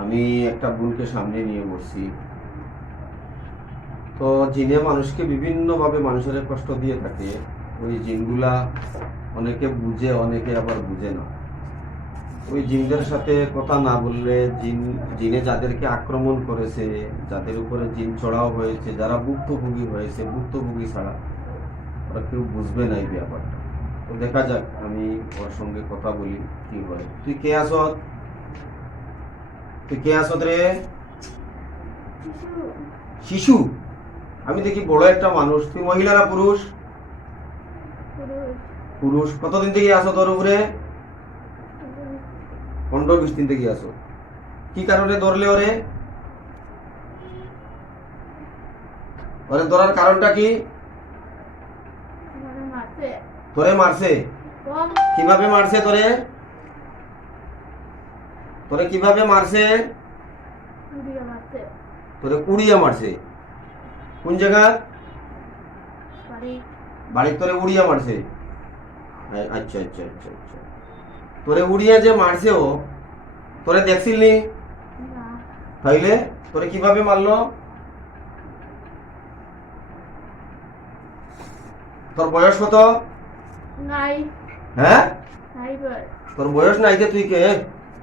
আমি একটা বোনকে সামনে নিয়ে বসছি। তো জিনে মানুষকে বিভিন্নভাবে মানুষের কষ্ট দিয়ে থাকে। ওই জিনগুলা অনেকে বুঝে, অনেকে আবার বুঝে না। ওই জিনদের সাথে কথা না বললে জিনে যাদেরকে আক্রমণ করেছে, যাদের উপরে জিন চড়াও হয়েছে, যারা ভুক্তভোগী হয়েছে, ভুক্তভোগী ছাড়া ওরা কেউ বুঝবে না এই ব্যাপারটা। তো দেখা যাক, আমি ওর সঙ্গে কথা বলি কি হয়। তুই কে আসত? তুই কে আসত রে? শিশু? আমি দেখি বড় একটা মানুষ। তুই মহিলা না পুরুষ? পুরুষ। কতদিন থেকে আসো তোর উপরে? 15-20 দিন থেকে আসো। কি কারণে ধরলে ওরে? ওরে ধরার কারণটা কি? তোরে মারছে? কিভাবে মারছে তোরে? তোরে কিভাবে মারছে? তোরে উড়িয়া মারছে? কোন জায়গা? বাড়ি তোরে উড়িয়া মারছে? আচ্ছা আচ্ছা আচ্ছা আচ্ছা। তোরে উড়িয়া যে মারছে ও, তোরে দেখছিলি? তাইলে তোরে কিভাবে মারলো? তোর বয়স কত? নাই। হ্যাঁ? নাই বল। তোর বয়স নাই যে তুই কে?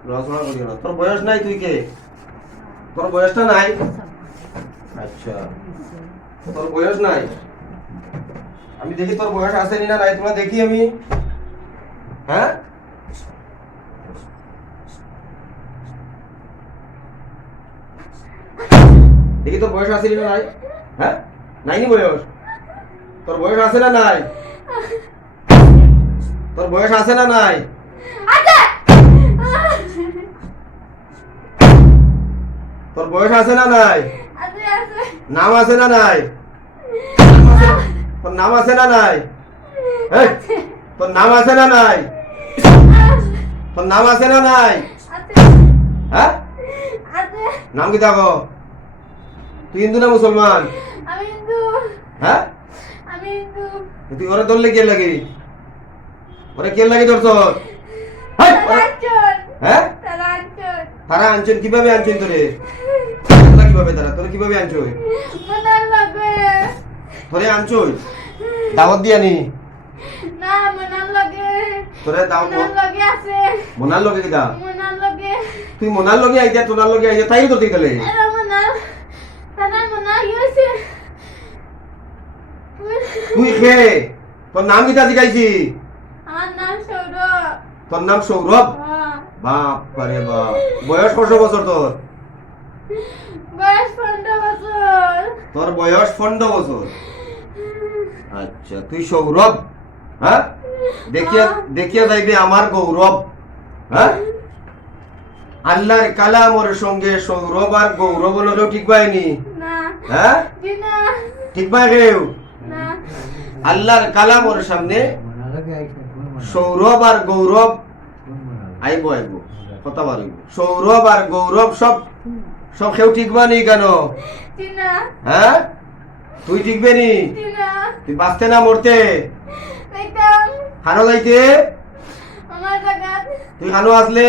রসনা করিও না। তোর বয়স নাই, তুই কে? তোর বয়সটা নাই? আচ্ছা, তোর বয়স নাই। আমি দেখি তোর বয়স আছে না নাই, তোমরা দেখি আমি। হ্যাঁ, দেখি তোর বয়স আছে না নাই। হ্যাঁ, নাই নি বয়স? তোর বয়স আছে না নাই? তোর বয়স আছে না নাই? তোর বয়স আছে না নাই? নাম আছে না নাই? তোর নাম আছে না নাই? তোর নাম আছে না নাই? তোর নাম আছে না নাই? হ্যাঁ, নাম কি থাকো? তুই হিন্দু না মুসলমান? আমি হিন্দু। হ্যাঁ, আমি হিন্দু। তুই ওরা ধরলে কে লাগে? ওরা কে লাগে ধরছ? হ্যাঁ, তারা আনছেন কিভাবে? আনছেন তোরে কিভাবে? তোরে কিভাবে আনছো? তোরে আনছো দাওয়াত দিয়া নি? না, মনার লগে। তোরে দাও মনার লগে আছে। মনার লগে কিটা? মনার লগে। তুই মনার লগে আইতা, তোনার লগে আইতা, তাই ধরতে গেলে? এরা মনার, তারা মনার হইছে। তুই খে, তোর নাম কিটা জিগাইছি? আমার নাম সৌরভ। তোর নাম সৌরভ? হ্যাঁ। বাপ রে বাপ। বয়স কত বছর তোর? বয়স 15 বছর। তোর বয়স 15 বছর? আচ্ছা, তুই সৌরভ? হ্যাঁ, দেখিয়া দেখিয়া যাইবে আমার গৌরব। হ্যাঁ, আল্লাহর কালামের সঙ্গে সৌরভ আর গৌরব হলো ঠিক পায়নি? না। হ্যাঁ, জি না। ঠিক পায় কেউ? না। আল্লাহর কালামের সামনে সৌরভ আর গৌরব আইব আইব কথা বলব। সৌরভ আর গৌরব সব সব কেউ ঠিকবা নি কেন? জি না। হ্যাঁ, তুই ঠিকবে নি? জি না। তুই বাঁচতে না মরতে? একদম। খানো যাইতে? আমার জায়গা। তুই খানো আসলে?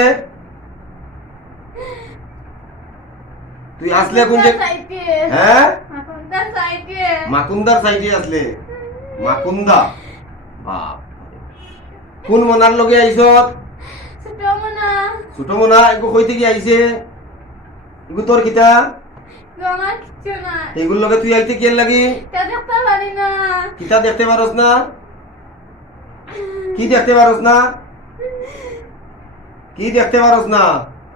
তুই আসলে কোন যে? হ্যাঁ, মাকুন্দার সাইডে। মাকুন্দার সাইডে আসলে? মাকুন্দা? বাপ, কোন মনার লগে আইছ? ছোট মনা। ছোট মনা এগো কই থেকে আইছে? এগো তোর কিতা? আমার কিছু না। এগুলোর লগে তুই আইতে কি লাগি? তা দেখতে পারি না। কিতা দেখতে পারস না? কি দেখতে পারস না? কি দেখতে পারস না?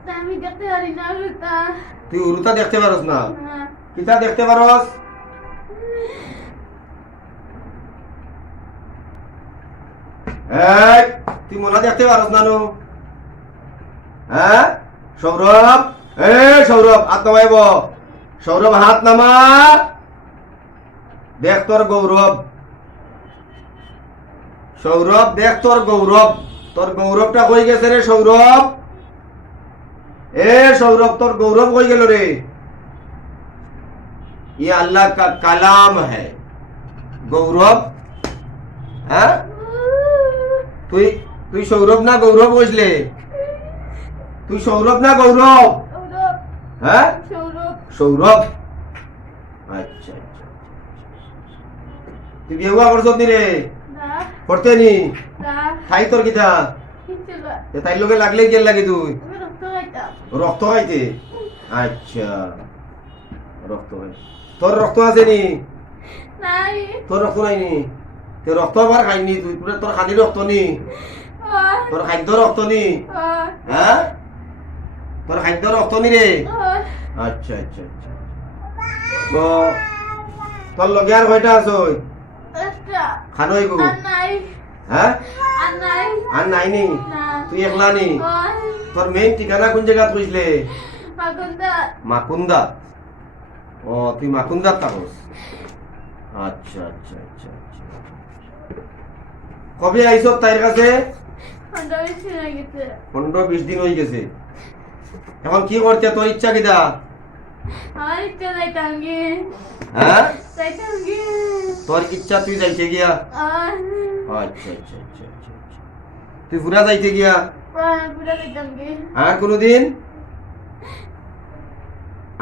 তা আমি দেখতে পারি না রুতা। তুই উরুতা দেখতে পারস না? না। কিতা দেখতে পারস? এই, তুই মনা দেখতে পারস না নো? হ্যাঁ, সৌরভ? এ সৌরভ, হাত নামাইব। সৌরভ, হাত নামা। দেখ তোর গৌরব। সৌরভ, দেখ তোর গৌরব। তোর গৌরবটা কই গেছে রে সৌরভ? এ সৌরভ, তোর গৌরব কই গেল রে? ये अल्लाह का कलाम है गौरव। হ্যাঁ, তুই তুই সৌরভ না গৌরব কইছলে? তুই সৌরভ না গৌরব? হ্যাঁ সৌরভ। সৌরভ। আচ্ছা আচ্ছা, তুই বিয়ে করছ নি রে? না করতে নি না খাই তোর কিতা কিচ্ছু না। তাই লোকে লাগলে কে লাগে তুই আমি রক্ত খাইতাম। রক্ত খাইতে? আচ্ছা রক্ত খাই, তোর রক্ত আছে নি? নাই। তোর রক্ত নাই নি? তোর রক্ত আবার খাইনি তুই, পুরো তোর খালি রক্ত নি? ওই তোর খাদ্য রক্ত নি? ওই হ্যাঁ তোর খাদ্য রক্ত নি রে? ওই আচ্ছা আচ্ছা আচ্ছা, তো তোর লগে আর কয়টা আছে? একটা। খানোই গো? আর নাই। হ্যাঁ আর নাই। আর নাই নি? না। তুই একলা নি? ওই তোর মেইন ঠিকানা কোন জায়গা কইছিলে? মাগুন্দা। মাকুন্দা? ও তুই মাকুন্দার থাকস? আচ্ছা আচ্ছা আচ্ছা আচ্ছা, কবে আইছ তাইর কাছে? 15 দিন হয়ে গেছে। 15-20 দিন হয়ে গেছে। এখন কি করতে তোর ইচ্ছা কিটা? আমার ইচ্ছা যাইতাম গিয়ে। হ্যাঁ যাইতাম গিয়ে। তোর ইচ্ছা তুই যাইতে গিয়া? আর আচ্ছা আচ্ছা আচ্ছা আচ্ছা আচ্ছা। তুই পুরা যাইতে গিয়া? পুরা যাইতাম গিয়ে। আর কোনদিন?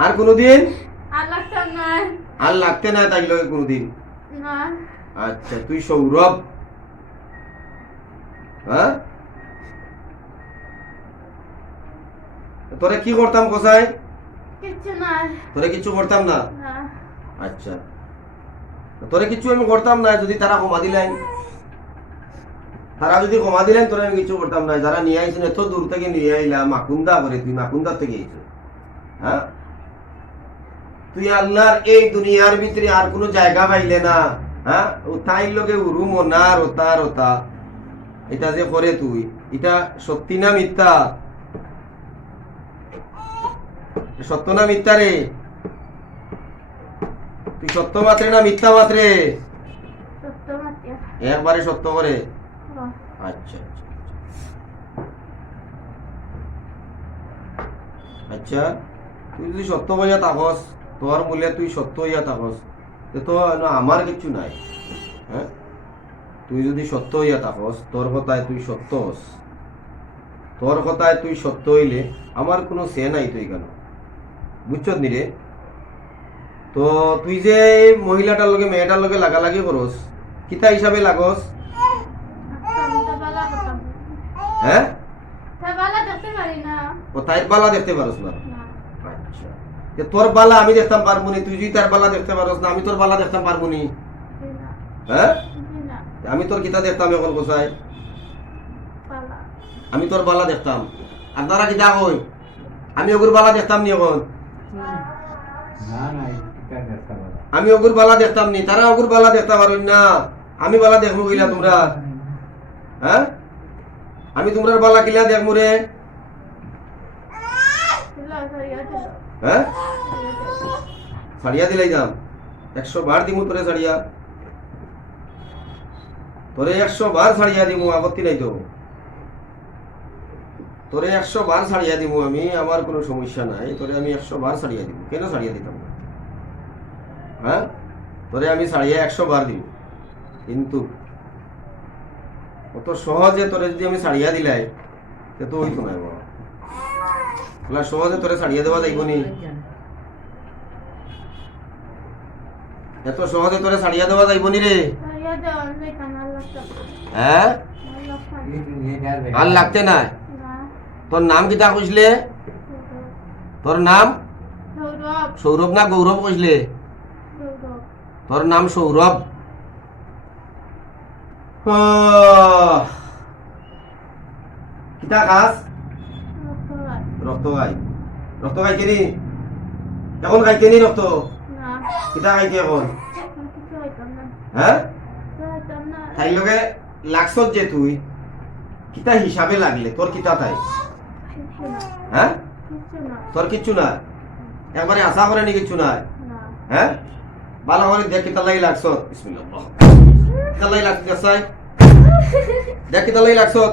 আর কোনদিন? আর লাগতাম না। আর লাগতে না তাই লগে কোনদিন? না। আচ্ছা তুই সৌরভ? হ্যাঁ তোরে কি করতাম কোসাই? কিচ্ছু না। তোরে কিছু করতাম না? না। আচ্ছা তোরে কিছু আমি করতাম না যদি তারা কমা দিলেন, তারা যদি কমা দিলেন তোরে আমি কিছু করতাম না। যারা নিয়ে আইছেন এত দূর থেকে নিয়ে আইলাম মাকুন্দা করে, তুই মাকুন্দা থেকে আইছ? হ্যাঁ তুই আল্লাহর এই দুনিয়ার ভিতরে আর কোনো জায়গা পাইলে না? হ্যাঁ ও তাই লোকে উরুম না রোতা রোতা এটা যে করে তুই, এটা সত্যি না মিথ্যা? সত্য না মিথ্যা রে? তুই সত্য মাত্রে না মিথ্যা মাত্রে? সত্য মাতিয়া। একবারে সত্য করে? ও, আচ্ছা আচ্ছা আচ্ছা, তুই যদি সত্য হইয়া থাকস, তোর মূল্যে তুই সত্য হইয়া থাকস, তো আমার কিছু নাই। হ্যাঁ তুই যদি সত্য হইয়া থাকস, তোর কথায় তুই সত্য হস, তোর কথায় তুই সত্য হইলে আমার কোনো সে নাই। তুই কেন বুঝছ নি রে? তো তুই যে মহিলাটার লগে মেয়েটার লগে লাগালাগি করস, কিতা হিসাবে লাগস? আমি তো বালা করতাম। হ্যাঁ তা বালা দেখতে পারি না। ও তাই বালা দেখতে পারস না? না। আচ্ছা যে তোর বালা আমি দেখতাম পারবো নি, তুই যদি তার বালা দেখতে পারস না, আমি তোর বালা দেখতাম পারবো নি? জি না। হ্যাঁ জি না। আমি তোর কিতা দেখতাম এখন কোথায়? বালা। আমি তোর বালা দেখতাম, আপনারা কিতা কই? আমি ওগুর বালা দেখতাম নি এখন? আমি ওগুর বালা দেখতাম নি, তারা ওগুর বালা দেখতে পারেন না, আমি বালা দেখবো কিলা তোমরা? হ্যাঁ আমি তোমরা বালা কিলা দেখবো রে? দিল, সারিয়া দিল। হ্যাঁ সারিয়া দিল। ছাড়িয়া দিলাই যাম, 100 বার দিমু তোরে ছাড়িয়া, তোরে 100 বার ছাড়িয়া দিমু, আপত্তি নাই তো? তোরে 100 বার ছাড়িয়া দিমু আমি, আমার কোনো সমস্যা নাই, তোরে আমি 100 বার ছাড়িয়া দিব। কেন ছাড়িয়া দিতাম না? হ্যাঁ তোরে আমি ছাড়িয়া 100 বার দিব, কিন্তু অত সহজে তোরে যদি আমি ছাড়িয়া দিলাই তো হইতো না। বলা সহজে তোরে ছাড়িয়া দেওয়া যাইব নি? এত সহজে তোরে ছাড়িয়া দেওয়া যাইব নি রে? সারিয়া দিল, আমি কানাল লাগতাম। হ্যাঁ আমার লাগতাম। আর লাগতে নাই? না। তোর নাম কিতা কইসলে? তোর নাম সৌরভ। সৌরভ না গৌরব কইসলে? সৌরভ। তোর নাম সৌরভ? কিতা খাস? রক্ত হয়। রক্ত খাই? রক্ত খাইতে নি? এখন খাইতে নি রক্ত? না। কিতা খাইতে এখন? আমি কিছু হইতাম না। হ্যাঁ কিছু হইতাম না। তাই লগে লাগছত যে তুই, কিতা হিসাবে লাগলে তোর কিতা তাই? কিচ্ছু না। হ্যাঁ কিচ্ছু না। তোর কিচ্ছু না? একবারে আশা করে নি কিচ্ছু নাই? না। হ্যাঁ ভালো করে দেখ কিতা লাগি লাগছত। বিসমিল্লাহ, কিতা লাগি লাগছ দেখাই, দেখ কিতা লাগি লাগছত,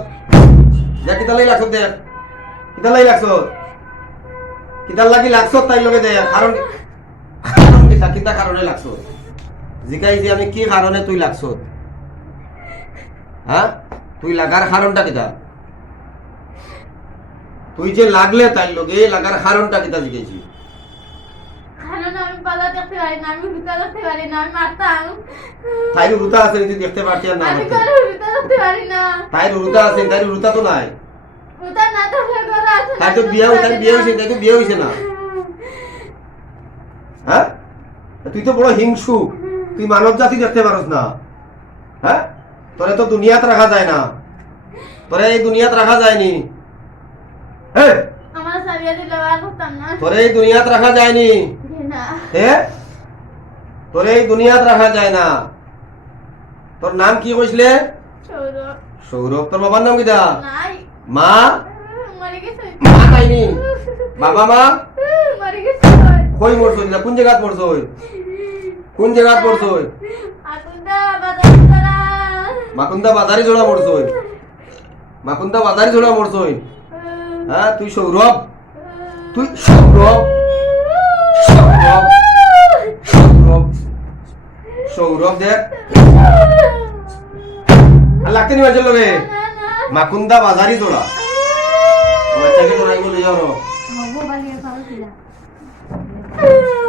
দেখ কিতা লাগি লাগছত, দেখ কিতা লাগি লাগছত, কিতা লাগি লাগছত তাই লগে দেখ। কারণ কিতা কিতা কারণে লাগছত জিকাই যে আমি কি কারণে তুই লাগছত? হ্যাঁ তুই লাগার কারণটা কিতা? তুই যে লাগলে তাই লগে লাগার কারণটা কিতা জিকাইছি? গলা দেখতে পারি না, আমি রুতা দেখতে পারি না, আমি মারতাম। তাই রুতা আছে তুই দেখতে পারছি না আমি গলা রুতা দেখতে পারি না। তাই রুতা আছে তাই রুতা তো নাই রুতা না থাকলে গলা আছে। তাই তো বিয়ে হইছে তাই তো বিয়ে হইছে না হ্যাঁ তুই তো বড় হিংসু তুই মানব জাতি দেখতে পারস না হ্যাঁ তোরে তো দুনিয়াত রাখা যায় না তোরে এই দুনিয়াত রাখা যায়নি হ্যাঁ আমার সাবিয়া দিলে বার করতাম না। তোরে এই দুনিয়াত রাখা যায়নি না। হ্যাঁ তোরে এই দুনিয়াত রাখা যায় না তোর নাম কি কইছিলে সৌরভ। সৌরভ তোর বাবার নাম কিটা নাই। মা মরে গেছে। মা তাইনি বাবা মা মরে গেছে। কই মরছই না কোন জায়গাত মরছই কোন জায়গাত মরছই আকুন্দা বাজার করা। মাকুন্দা বাজারি জোড়া মরছই মাকুন্দা বাজারি জোড়া মরছই হ্যাঁ তুই সৌরভ তুই সৌরভ সৌরভ সৌরভ সৌরভ দেখ আর লাগতে নি বাজল লগে মাকুন্দা বাজারি জোড়া বাচ্চাকে জোড়াই বলে যাও না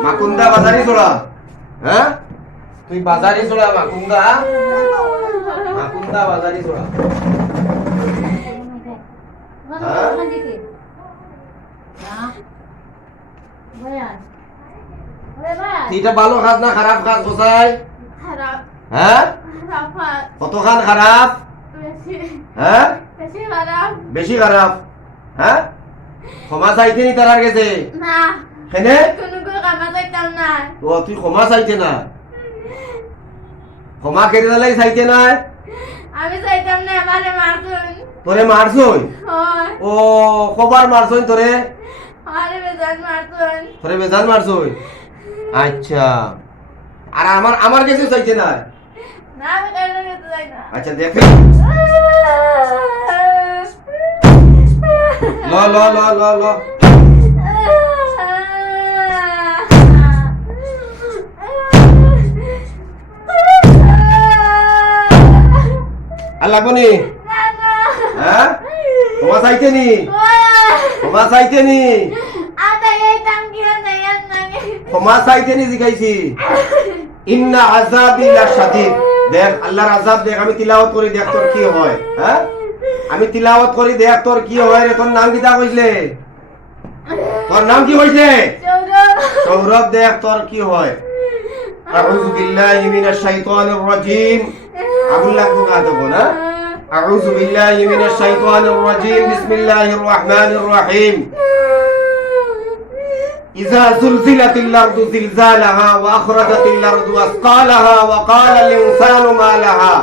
মাকুন্দা বাজারি জোড়া হ্যাঁ তুই বাজারি জোড়া মাকুন্দা মাকুন্দা বাজারি জোড়া এটা ভালো কাজ না খারাপ কাজ কোথায় খারাপ। হ্যাঁ খারাপ। কতখান খারাপ বেশি হ্যাঁ বেশি খারাপ। বেশি খারাপ হ্যাঁ ক্ষমা চাইতে নি তার গেছে না। হেনে কোনো কামা যাইতাম না। ও তুই ক্ষমা চাইতে না ক্ষমা কেটে দিলাই চাইতে না আমি যাইতাম না, আমারে মারতুন। তোরে মারছই হয়। ও কবার মারছই তোরে আমারে বেজান মারতুন। তোরে বেজান মারছই আচ্ছা আর আমার আমার কাছে চাইতে না না, আমি কারণে যেতে যাই না। আচ্ছা দেখ ল ল ল ল ল আর লাগবো নি হ্যাঁ ক্ষমা চাইতে নি ক্ষমা চাইতে নি ক্ষমা চাইতে নি জিগাইছি ইন্না আযাবি লাশাদীদ দেখ আল্লাহর আযাব দেখ আমি তিলাওয়াত করি দেখ তোর কি হয় হ্যাঁ আমি তিলাওয়াত করি দেখ তোর কি হয় রে তোর নাম কিটা কইছিলে তোর নাম কি হইছে সৌরভ দেখ তোর কি হয় আউযু বিল্লাহি মিনাশ শাইতানির রাজীম আগুন লাগবো না দেবো না আউযু বিল্লাহি মিনাশ শাইতানির রাজীম বিসমিল্লাহির রহমানির রহিম إذا زلزلت الأرض زلزالها وأخرجت الأرض أثقالها وقال الإنسان ما لها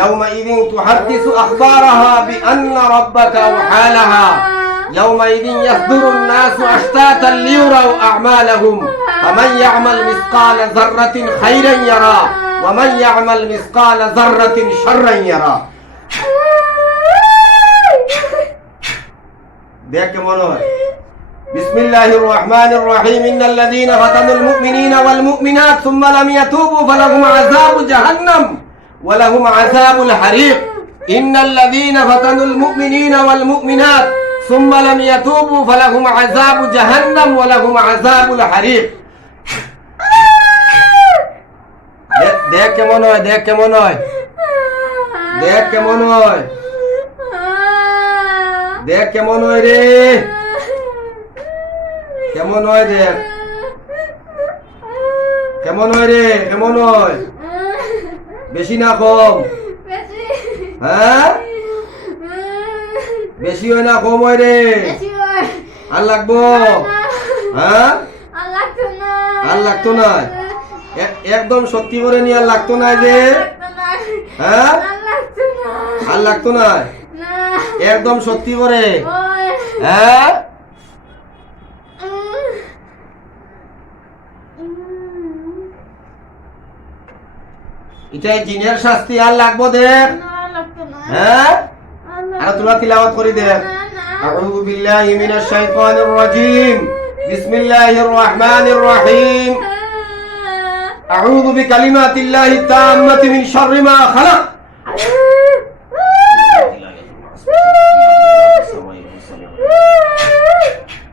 يومئذ تحدث أخبارها بأن ربك أوحى لها يومئذ يصدر الناس أشتاتا ليروا أعمالهم فمن يعمل مثقال ذرة خيرا يرى ومن يعمل مثقال ذرة شرا يرى দেখ কেমন হয় بسم الله الرحمن الرحيم إن الذين فتنوا المؤمنين والمؤمنات ثم لم يتوبوا فلهم عذاب جهنم ولهم عذاب الحريق إن الذين فتنوا المؤمنين والمؤمنات ثم لم يتوبوا فلهم عذاب جهنم ولهم عذاب الحريق দেখ কেমন হয় দেখ কেমন হয় দেখ কেমন হয় দেখ কেমন হয় রে কেমন হয় দেখ কেমন হয় রে কেমন হয় বেশি না কম হ্যাঁ বেশি হয় না কম হয় রে আর লাগবো হ্যাঁ আর লাগতো না একদম সত্যি করে নি আর লাগতো না যে হ্যাঁ আর লাগতো না একদম সত্যি করে হ্যাঁ এটাই জিনের শাস্তি আর লাগবো দেখ হ্যাঁ আর তোরা তিলাওয়াত করি দেখ আউযু বিল্লাহি মিনাশ শাইতানির রাজীম বিসমিল্লাহির রহমানির রহিম আউযু বিকালিমাতিল্লাহি তাম্মাতি মিন শাররি মা খালাক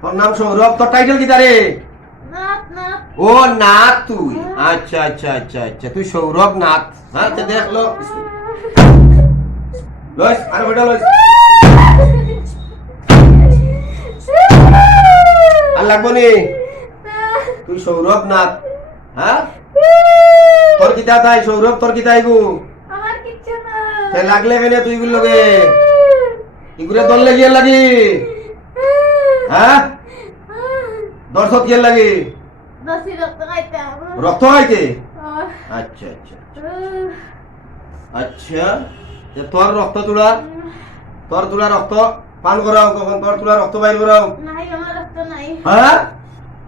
তোর নাম সৌরভ তোর টাইটেল কি তারে নাথ নাথ ও নাথ তুই, আচ্ছা আচ্ছা আচ্ছা আচ্ছা, তুই সৌরভ নাথ। হ্যাঁ আচ্ছা দেখ লো লইস আর বেটা লইস আর লাগবো নি, তুই সৌরভ নাথ। হ্যাঁ তোর কিতা তাই সৌরভ, তোর কিতা আইগু আমার কিচ্ছু না তে লাগলে কেনে তুই গুলো লগে ইগুরে দল লাগিয়ে লাগি। হ্যাঁ দর্শক কিয়ে লাগি দশি রক্ত খাইতাম রক্ত খাইতে। আচ্ছা আচ্ছা আচ্ছা, যে তোর রক্ত তুলা, তোর তুলা রক্ত পান করাও, কখন তোর তুলা রক্ত বাইর করাও। নাই আমার রক্ত নাই, হ্যাঁ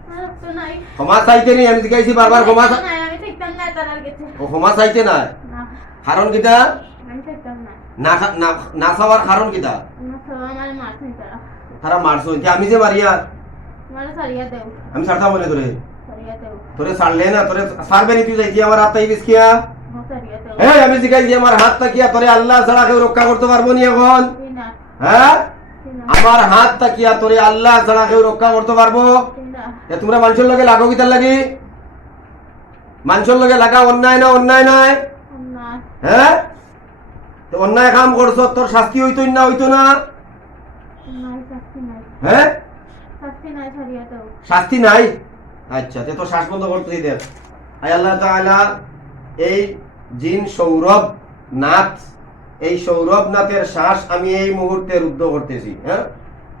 আমার রক্ত নাই, ক্ষমা চাইতে নি, আমি জিজ্ঞাসি বারবার ক্ষমা নাই আমি থাকতাম না তার কাছে। ও ক্ষমা চাইতে না, না কারণ কিটা আমি থাকতাম না, না চাওয়ার কারণ কিটা? আমার সবাই আমার মারছেন তারা, তারা মারছো যে আমি যে মারিয়া আমার সারিয়া দেও, আমি ছাড়তাম বলে তোরে, সারিয়া দেও, তোরে ছাড়লে না, তোরে ছাড়বে নি, তুই যাইতি আমার হাত তাই বিস্কিয়া। আমার সারিয়া দেও। হ্যাঁ আমি জিজ্ঞাসি আমার হাত তাকিয়া তোরে আল্লাহ ছাড়া কেউ রক্ষা করতে পারবো নি এখন? তুই না হ্যাঁ তুই না আমার হাত তাকিয়া তোরে আল্লাহ ছাড়া কেউ রক্ষা করতে পারবো? তুই না এ তোমরা মানুষের লগে লাগো কিতার লাগি? মানুষের লগে লাগা অন্যায় না? অন্যায় নাই? না হ্যাঁ তো অন্যায় কাম করছো, তোর শাস্তি হইতো না হইতো না? নাই শাস্তি নাই, হ্যাঁ শাস্তি নাই, সারিয়া দেও। শাস্তি নাই। আচ্ছা তে তো শ্বাস বন্ধ করতেছি দেখ। আয় আল্লাহ তাআলা এই জিন সৌরভ নাথ, এই সৌরভ নাথের শ্বাস আমি এই মুহূর্তে রুদ্ধ করতেছি। হ্যাঁ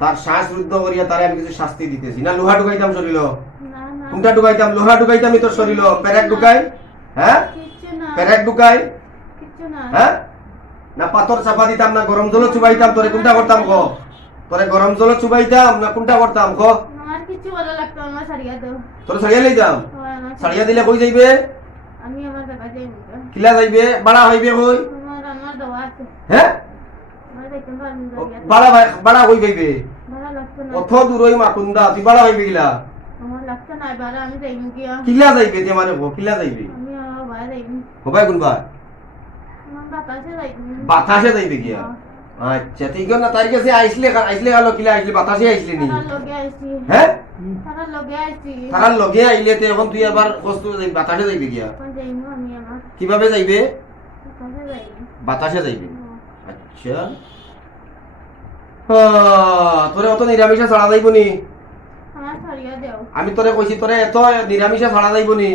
তার শ্বাস রুদ্ধ করিয়া তারে আমি কিছু শাস্তি দিতেছি। না লোহা ঢুকাইতাম শরীর, না না কোনটা ঢুকাইতাম? লোহা ঢুকাইতাম তোর শরীর, প্যারেক ঢুকাই? হ্যাঁ কিচ্ছু না, প্যারেক ঢুকাই? কিচ্ছু না, হ্যাঁ না পাথর চাপা দিতাম, না গরম জল চুবাইতাম? তোরে কোনটা করতাম ক? তোরে গরম জল চুবাইতাম না কোনটা করতাম ক? আমার কিচ্ছু ভালো লাগতো, আমার সারিয়া দেও। তোরে ছাড়িয়া লইতাম? হয়, আমার ছাড়িয়া দিলে কই যাইবে? আমি আমার জায়গা যাই না, কিলা যাইবে? বাড়া হইবে কই? আমার দেওয়া আছে, হ্যাঁ আমার যাইতে পারবো না, জায়গা আছে। বাড়া বাড়া হই পাইবে? ভালো লাগতো না, অথ দূরই মাকুন্দা, তুই বাড়া হইবে কিলা? আমার লাগতো না, এবার আমি যাইমু গিয়া, কিলা যাইবে তে মানে কিলা যাইবে? আমি আমার বাইরে যাইমু, হবাই কোনবা? আমার বাতাসে যাইমু। বাতাসে যাইবে গিয়া? আচ্ছা ঠিক না, তার কাছে আইসলে গেল কিলা আইসলে বাতাসে আইসলে নি? তারার লগে আইছি, হ্যাঁ তারার লগে আইছি, তারার লগে আইলে তে এখন তুই আবার কষ্ট বাতাসে যাইবে গিয়া? এখন যাইমু আমি আমার কিভাবে যাইবে? বাতাসে যাইমু। বাতাসে যাইবে। আচ্ছা তোরে অত নিরামিষে ছাড়া যাইব নি? আমার সারিয়া দেও, আমি তোরে কইছি তোরে এত নিরামিষে ছাড়া যাইব নি?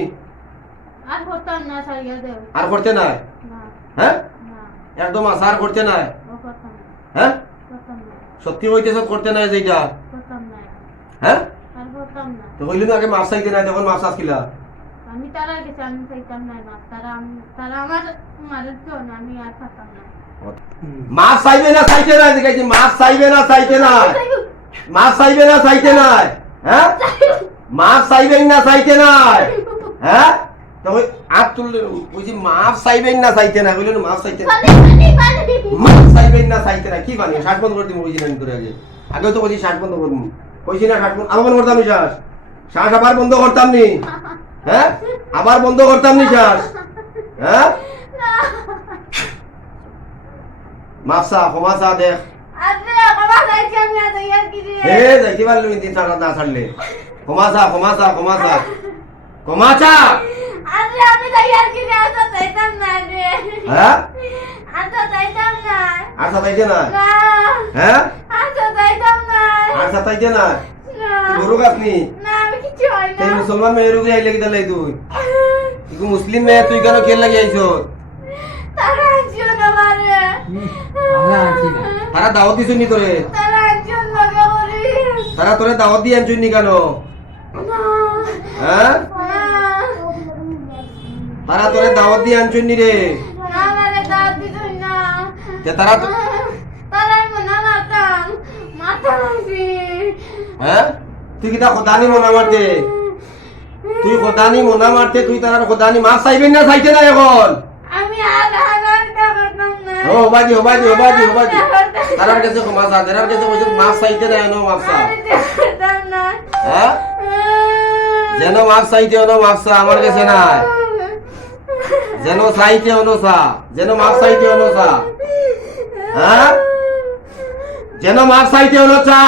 আর করতাম না, সারিয়া দেও। আর করতে নাই? না হ্যাঁ না একদম আসার করতে নাই? ও করতাম না, হ্যাঁ করতাম না, সত্যি হইতেছ করতে নাই যেটা? করতাম না, হ্যাঁ আর করতাম না। তো কইলি না আগে মাছ চাইতে নাই, তখন মাছ আসকিলা? আমি তারা গেছে, আমি চাইতাম না মাছ, তারা আমার মারের জন্য আমি আর খাতাম না। মাছ চাইবে না চাইতে নাই দেখাইছি, মাছ চাইবে না চাইতে নাই, মাছ চাইবে না চাইতে নাই, হ্যাঁ মাছ চাইবেন না চাইতে নাই, হ্যাঁ তখন আট তুললে বুঝি মাছ চাইবেন না চাইতে না, কইলেন মাছ চাইতে না, মাছ চাইবেন না চাইতে না। কি বানিয়ে শ্বাস বন্ধ করতে বুঝি না তোরে আগে, আগেও তো বলছি শ্বাস বন্ধ করবো, কইছি না শ্বাস বন্ধ আবার বন্ধ করতাম নি শ্বাস, শ্বাস আবার বন্ধ করতাম নি, হ্যাঁ আবার বন্ধ করতাম নি শ্বাস, হ্যাঁ মাফসা ক্ষমা চা দেখ। আরে বাবা যাইছি আমি, আজ ইয়ার কি রে? হে যাইতে পারলি তিন চার না ছাড়লে, ক্ষমা চা ক্ষমা চা ক্ষমা চা ক্ষমা চা। আরে আমি ইয়ার কি রে? আজ চাইতাম না রে, হ্যাঁ আজ চাইতাম না, আর সাতাইতে না, না হ্যাঁ আজ চাইতাম না, আর সাতাইতে না, না গরু গাছনি না আমি কিছু হয় না। তুই মুসলমান মেয়ের উপরে আইলে কিতা লাই তুই? ইকু মুসলিম মেয়ে, তুই কেন খেল লাগি আইছ? তারা আনছিল না মারে, আমরা আনছি না। তারা দাওয়াত দিছ নি তোরে? তারা আনছিল লগে করি তারা তোরে দাওয়াত দিয়ে আনছুন নি কেন? না হ্যাঁ তারা তোরে দাওয়াত দিয়ে আনছুন নি রে? না মারে দাও দিছো না, যে তারা তারা মনা মাতাম মাতাছি। হ্যাঁ তুই কিতা খোদানি মনা মারতে? তুই খোদানি মনা মারতে, তুই তার খোদানি মাছ চাইবেন না চাইতে না এখন? আমি আর আর করতাম না। ও হবাজি তারার কাছে ক্ষমা চা, তারার কাছে কইছ মাছ চাইতে না এনো মাছ চা, আমি করতাম না। হ্যাঁ যেন মাছ চাইতে এনো মাছ চা, আমার কাছে নাই, যেন চাইতে এনো চা, যেন মাছ চাইতে এনো চা, হ্যাঁ যেন মাছ চাইতে এনো চা।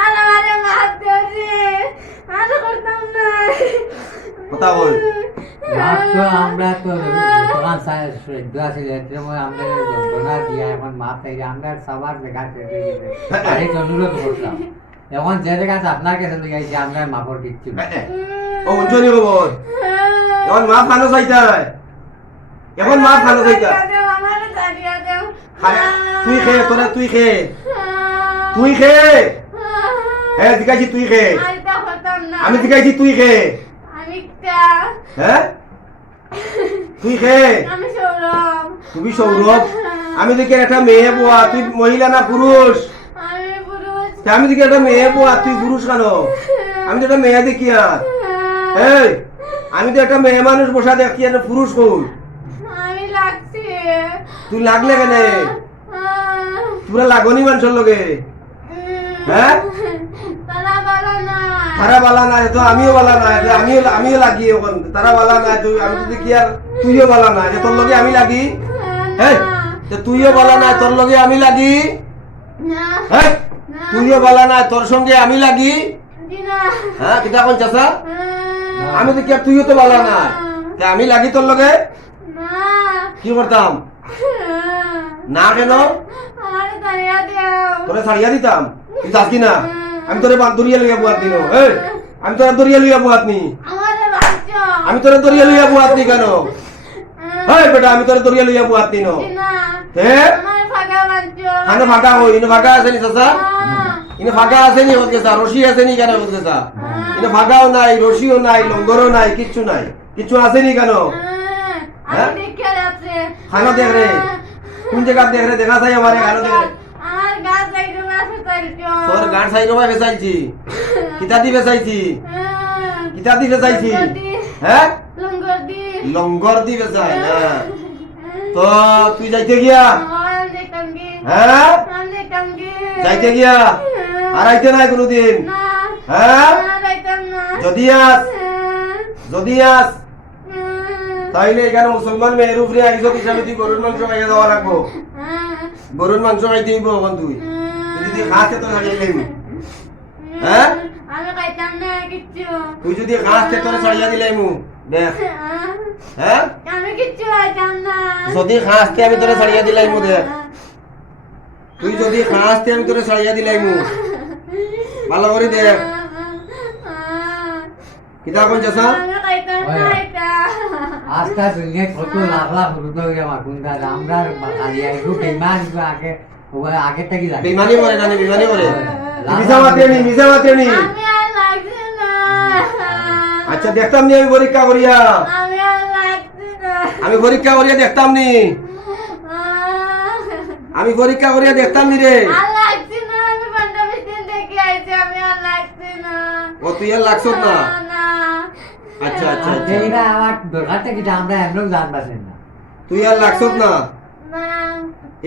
আর আমারে মার দেছে, আর কথা কই মাপ তো আমরা তো দোকান সৈদ্য আছিল এর সময় আমরা যন্ত্রণা দিয়া এখন মাপ চাইলে আমরা সবার দেখা শেষ হয়ে গেছে আরে অনুরোধ করলাম এখন যে জায়গা আছে আপনার কাছে লই আইছি আমরা মাপর দিচ্ছি না। ও অঞ্জলি খবর এখন মাপ খানো চাইতাই এখন মাপ খানো চাইতাই আমার দাঁড়িয়ে দেও তুই খে তোরা তুই খে তুই খে হ্যাঁ দিকাইছি তুই খে আইতা হতাম না আমি দিকাইছি তুই খে আমি কা হ্যাঁ তুই খে আমি সৌরভ তুমি সৌরভ আমি দেখি একটা মেয়ে বুয়া তুই মহিলা না পুরুষ আমি পুরুষ আমি দেখি একটা মেয়ে বুয়া তুই পুরুষ কেন আমি তো একটা মেয়ে দেখি আর এই আমি তো একটা মেয়ে মানুষ বসা দেখি আর পুরুষ কই আমি লাগছি তুই লাগলে কেন তোরা লাগনি মানুষের লগে হ্যাঁ তারা বলো না তারা বালা নাই তো আমিও বালা নাই আমিও লাগি এখন তারা বালা নাই তুই আমি তো দেখি আর তুইও বালা নাই তোর লগে আমি লাগি হ্যাঁ তুইও বালা নাই তোর লগে আমি লাগি না হ্যাঁ তুইও বালা নাই তোর সঙ্গে আমি লাগি দিনা হ্যাঁ কিটা কোন চাচা আমি দেখি আর তুইও তো বালা নাই আমি লাগি তোর লগে না কি করতাম না কেন আমার দাঁড়িয়ে দেও তোরে ছাড়িয়া দিতাম তুই যাস কি না আমি তোরে দরিয়া লইয়া বুয়াত দিন আমি তোরা দরিয়া লইয়া বুয়াত নি আমার বাচ্চা আমি তোরা দরিয়া লইয়া বুয়াত নি কেন হ্যাঁ বেটা আমি তোরা দরিয়া লইয়া বুয়াত নি দিনা হে আমার ফাঁকা বাচ্চা খানো ফাঁকা হই ইনো ফাঁকা আছে নি চাচা ইনো ফাঁকা আছে নি ওর কেসা রশি আছে নি কেন ওর কেসা ইনো ফাঁকাও নাই রশিও নাই লঙ্গরও নাই কিচ্ছু নাই কিচ্ছু আছে নি কেন আমি দেখে যাচ্ছে খানো দেখ রে কোন জায়গা দেখ রে দেখা চাই আমারে খানো দেখ রে আমার গাছ একটু আছে তাইছো তোর গান সাই রবা বেচাইছি কিতা দি বেচাইছি কিতা দি বেচাইছি হ্যাঁ লঙ্গর দি লঙ্গর দি বেচাই হ্যাঁ তো তুই যাইতে গিয়া আমি দেখতাম কি হ্যাঁ আমি দেখতাম কি যাইতে গিয়া আর আইতে নাই কোনোদিন না হ্যাঁ দেখতাম না যদি আস তাইলে এখানে মুসলমান মেয়ের উপরে আইসো হিসাবে তুই গরুর মাংস খাইয়া দেওয়া রাখবো গরুর মাংস খাইতে হইব এখন তুই যদি খাসে তো ছাড়িয়ে দিবি হ্যাঁ আমি খাইতাম না কিচ্ছু তুই যদি খাসে তোর ছাড়িয়া দিলে মু দেখ হ্যাঁ আমি কিচ্ছু খাইতাম না যদি খাসতে আমি তোরে ছাড়িয়া দিলাই মু দেখ তুই যদি খাসতে আমি তোরে ছাড়িয়া দিলাই মু ভালো করে দেখ কিতা কোন চাচা আমি খাইতাম না এটা আজকা দুনিয়া কত লাখ লাখ রুপে হয়ে মাকুন্দা আমরা খালি একটু বেমান আগে আগে থেকে লাগে বেমানি করে না বেমানি করে মিছা মাতে নি আমি আর লাগছে না আচ্ছা দেখতাম নি আমি পরীক্ষা করিয়া আমি আর লাগছে না আমি পরীক্ষা করিয়া দেখতাম নি আমি পরীক্ষা করিয়া দেখতাম নি রে আর লাগছে না আমি পাঞ্জাবি দিন দেখে আইছি আমি আর লাগছে না ও তুই আর লাগছত না না আচ্ছা আচ্ছা আচ্ছা এইটা আমার দরকার থেকে আমরা এমন জানবাছেন না তুই আর লাগছত না না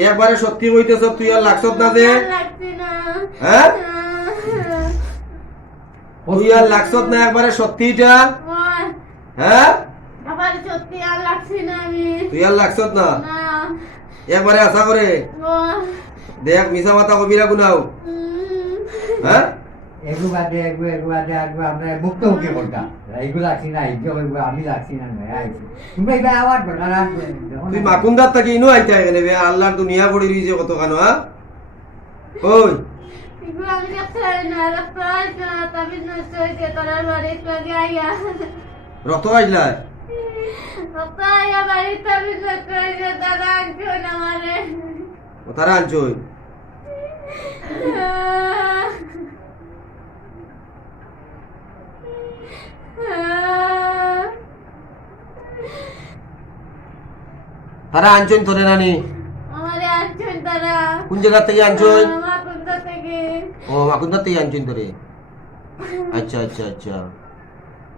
একবারে সত্যি হইতেছ তুই আর লাগছত না যে আর লাগছে না হ্যাঁ তুই আর লাগছত না একবারে সত্যিটা ওই, হ্যাঁ আবার সত্যি আর লাগছে না আমি তুই আর লাগছত না না একবারে আশা করে ওই, দেখ মিছা মাথা কবিরা গুনাও উম, হ্যাঁ এগু বাদে আমরা মুক্ত হকে বলতাম এইগুলো আছি না এইগুলো আমি লাগছি না আইছি তুমি এটা আবার দরকার আছে তুই মাকুন্দার থেকে ইনো আইতে এখানে বে আল্লাহর দুনিয়া পড়ে রইছে কত কানো হ্যাঁ ওই এগুলো আমি দেখতে পারি না রাস্তা আছে না তবে নষ্ট হয়েছে তোরার বাড়ি একটু আগে আইয়া রক্ত আইলা রাস্তা আইয়া বাড়ি তবে নষ্ট হয়েছে দাদা আনছো না আমারে ও তারা আনছই তারা আনছই তোরে নানি আমারে আনছেন তারা কোন জায়গা থেকে আনছই আমার কোথা থেকে ও মাকুন্দার থেকে আনছই তোরে আচ্ছা আচ্ছা আচ্ছা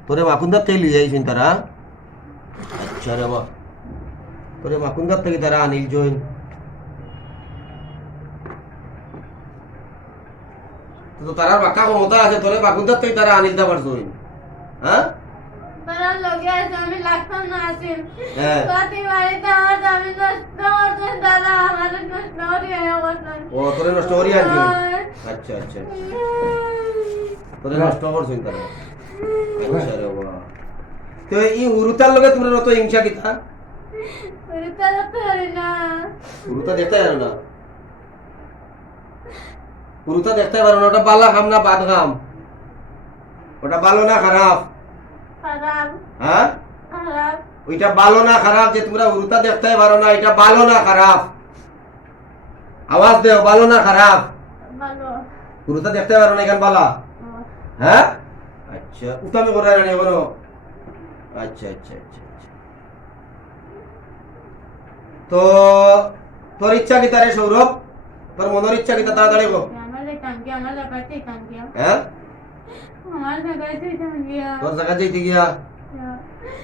তোরে মাকুন্দার থেকে লিয়ে আইছেন তারা আচ্ছা রে বাবা তোরে মাকুন্দার থেকে তারা আনিল জইন তো তারার বাক্কা ক্ষমতা আছে তোরে মাকুন্দার থেকে তারা আনিল দা পারছই হ্যাঁ তারা লগে আছে আমি লাগতাম না আসিল হ্যাঁ প্রতি বাড়িতে আমার আমি নষ্ট হচ্ছে দাদা আমার নষ্ট হয়ে গেছে ও তোরে নষ্ট করি আনছই আচ্ছা আচ্ছা তোরে নষ্ট করছই তারা আচ্ছা রে বাবা তো এই উরুতার লগে তোমরা অত হিংসা কিতা উড়িতা দেখতে পারি না উরুতা দেখতে পারো না উরুতা দেখতে পারো না ওটা বালা খাম না বাদ খাম ওটা ভালো না খারাপ খারাপ হ্যাঁ খারাপ ওইটা ভালো না খারাপ যে তোমরা উরুতা দেখতে পারো না এটা ভালো না খারাপ আওয়াজ দেও ভালো না খারাপ ভালো উরুতা দেখতে পারো না এখান বালা হ্যাঁ আচ্ছা উতামি করে রানি এখনো আচ্ছা আচ্ছা আচ্ছা আচ্ছা তো তোর ইচ্ছা কি তারে সৌরভ তোর মনের ইচ্ছা কি তাড়াতাড়ি গো আমার কানকে আমার লাগাতে কানকে হ্যাঁ আমার লাগাতে কানকে তোর জায়গা যাইতে গিয়া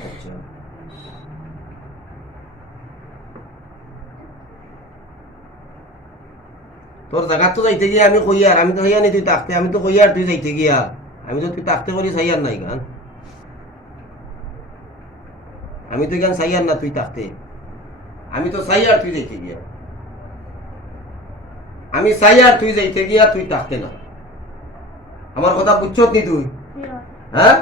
আচ্ছা তোর জায়গা তো যাইতে গিয়া আমি কইয়ার আমি তো হইয়া নি তুই তাকতে আমি তো কইয়ার তুই যাইতে গিয়া আমি তো তুই তাকতে করি সাইয়ার নাই গান আমি তো গান সাইয়ার না তুই তাকতে আমি তো সাইয়ার তুই যাইতে গিয়া আমি সাইয়ার তুই যাইতে গিয়া তুই তাকতে না আমার কথা বুঝছত নি তুই হ্যাঁ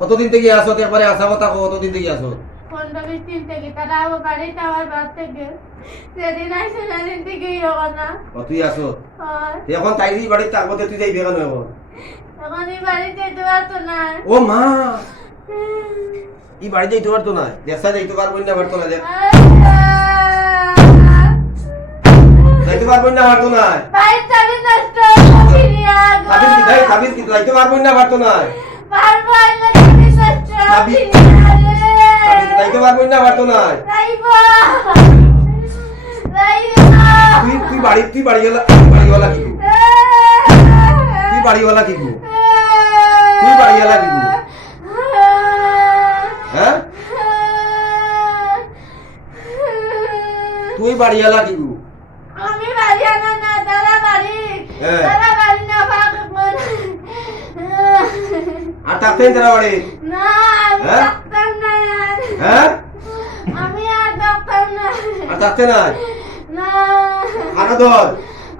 কতদিন থেকে আসো একবারে আসা কথা কতদিন থেকে আসো 15-20 দিন থেকে তারা আমার বাড়িতে আমার বাদ থেকে সেদিন আসে সেদিন থেকে না তুই আসো আর এখন তাই বাড়িতে থাকবো তুই যাইবে কেন এখন এখন এই বাড়িতে যেতে পারতো না ও মা এই বাড়ি যাইতে পারতো না দেশা যাইতে পারবো না পারতো না যাইতে পারবো না পারতো না বাড়ির চাবি নষ্ট ফিরিয়া গো সাবির কি যাইতে পারবো না পারতো না পারবো না চাবি নষ্ট চাবি- ফিরিয়া রে যাইতে পারবো না পারতো না রাইবা রাইবা তুই বাড়িওয়ালা কি তুই বাড়িওয়ালা কি তুই বাড়িওয়ালা কি হ্যাঁ তুই বাড়িওয়ালা কি আমি বাড়ি আনা না তারা বাড়ি হ্যাঁ। তারা বাড়ি না পাবে আর থাকতেন তারা বাড়ি না আমি হ্যাঁ? ডাক্তার না হ্যাঁ আমি আর ডাক্তার না আর থাকতে নাই না খানাদর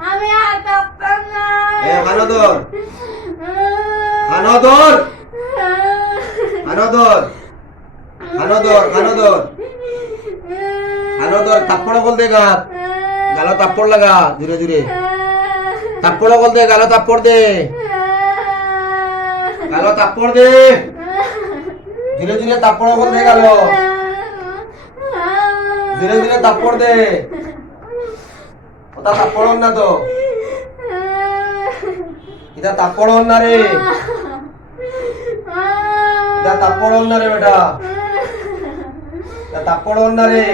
আমি আর ডাক্তার না খানাদর খানাদর খানাদর খানাদর খানাদর খানাদর থাপ্পড় বলতে গাত গালো থাপ্পড় লাগা জুড়ে জুড়ে থাপ্পড় বলতে গালো থাপ্পড় দে গালো থাপ্পড় দে ধীরে ধীরে থাপ্পড় বলতে গেল ধীরে ধীরে থাপ্পড় দে ওটা থাপ্পড় না তো এটা থাপ্পড় না রে এটা থাপ্পড় না রে বেটা এটা থাপ্পড় না রে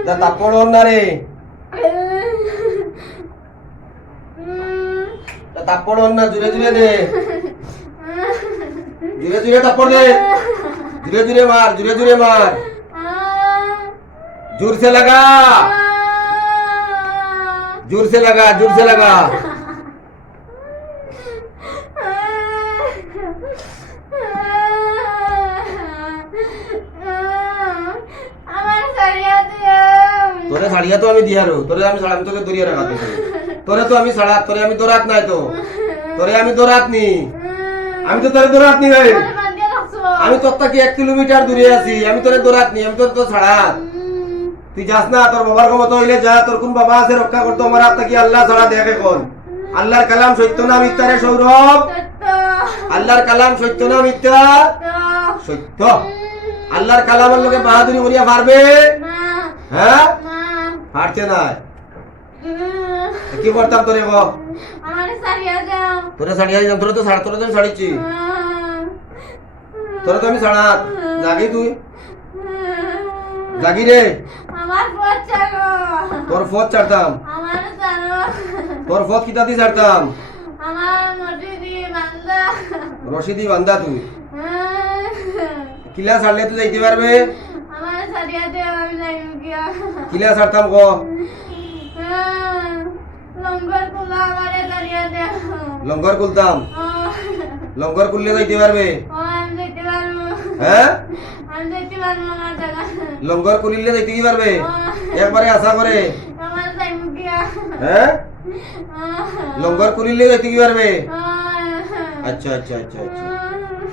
এটা থাপ্পড় না রে এটা থাপ্পড় না ধীরে ধীরে দে ধীরে ধীরে থাপ্পড় দে ধীরে ধীরে মার जोर से लगा जोर से लगा जोर से लगा তোরে ছাড়িয়া তো আমি দিয়ারো তোরে আমি ছাড়া আমি তোকে দরিয়া রাখাতে তোরে তো আমি ছাড়া তোরে আমি দরাত নাই তো তোরে আমি দরাত নি আমি তো তোরে দরাত নি ভাই আমি তোর থেকে 1 কিলোমিটার দূরে আছি আমি তোরে দরাত নি আমি তোর তো ছাড়া তুই যাস না তোর বাবার ক্ষমতা হইলে যা তোর কোন বাবা আছে রক্ষা করতে আমার হাত থেকে আল্লাহ ছাড়া দেখে কোন আল্লাহর কালাম সত্য না মিথ্যা রে সৌরভ আল্লাহর কালাম সত্য না মিথ্যা সত্য আল্লাহর কালামের লোকে বাহাদুরি করিয়া পারবে হ্যাঁ পারছে না কি করতাম তোরে গো তোরে ছাড়িয়া যাম তোরে তো ছাড়িছি তোরে তো আমি ছাড়া জাগি তুই জাগি রে তোর ফত ছাড়তাম তোর ফত কিতা দিয়ে ছাড়তাম রশিদি বান্ধা তুই কিলা ছাড়লে তুই যাইতে পারবে কিলা ছাড়তাম গো লঙ্গর খুলতাম লঙ্গর খুললে যাইতে পারবে হ্যাঁ লঙ্গর খুলিলে যাইতে কি পারবে একবারে আশা করে হ্যাঁ লঙ্গর খুলিলে যাইতে কি পারবে আচ্ছা আচ্ছা আচ্ছা আচ্ছা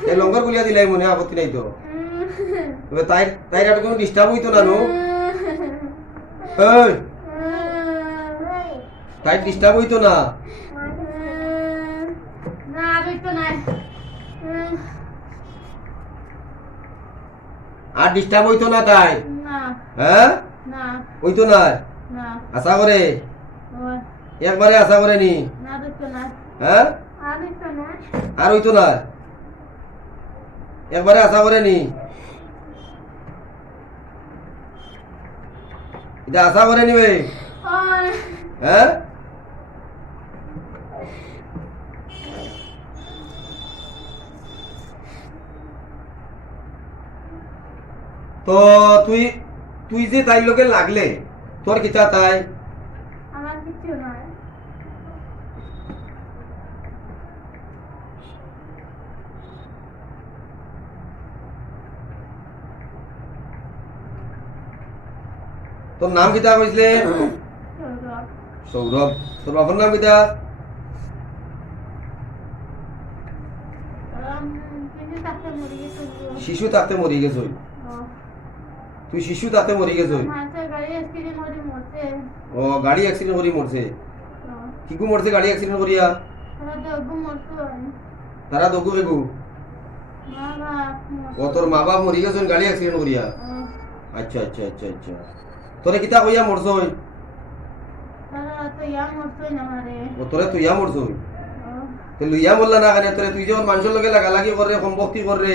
এই লঙ্কার গুলিয়া দিলাই মনে আপত্তি নাই তো তবে তাই তাই আর কোনো ডিস্টার্ব হইতো না নো এই তাই ডিস্টার্ব হইতো না না আমি তো নাই আর ডিস্টার্ব হইতো না তাই না হ্যাঁ না হইতো না না আশা করে ওই একবারে আশা করে নি না তো না হ্যাঁ আমি তো না আর হইতো না একবারে আশা করে নি এটা আশা করে নিবে ওই হ্যাঁ তো তুই তুই যে তাই লোকে লাগলে তোর কিতা তাই আমার কিছু নয় তোর নাম কিতা কইছিলে সৌরভ সৌরভ তোর বাবার নাম কিতা কিন্তু তাকে মরে গেছে শিশু তাতে মরি গেছ তুই শিশু তাতে মরি গেছ মাসে গাড়ি অ্যাক্সিডেন্ট করে মরছে ও গাড়ি অ্যাক্সিডেন্ট করি মরছে কিকু মরছে গাড়ি অ্যাক্সিডেন্ট করিয়া তারা দগু মরছে তারা দগু বেগু মা বাপ ও তোর মা বাপ মরি গেছেন গাড়ি অ্যাক্সিডেন্ট করিয়া আচ্ছা আচ্ছা আচ্ছা আচ্ছা তোরে কিতা কইয়া মরছ তারা তো ইয়া মরছে না মারে ও তোরে তুইয়া মরছ তো লইয়া মরলা না কেন তোরে তুই যখন মানুষের লগে লাগালাগি করে সম্পত্তি করে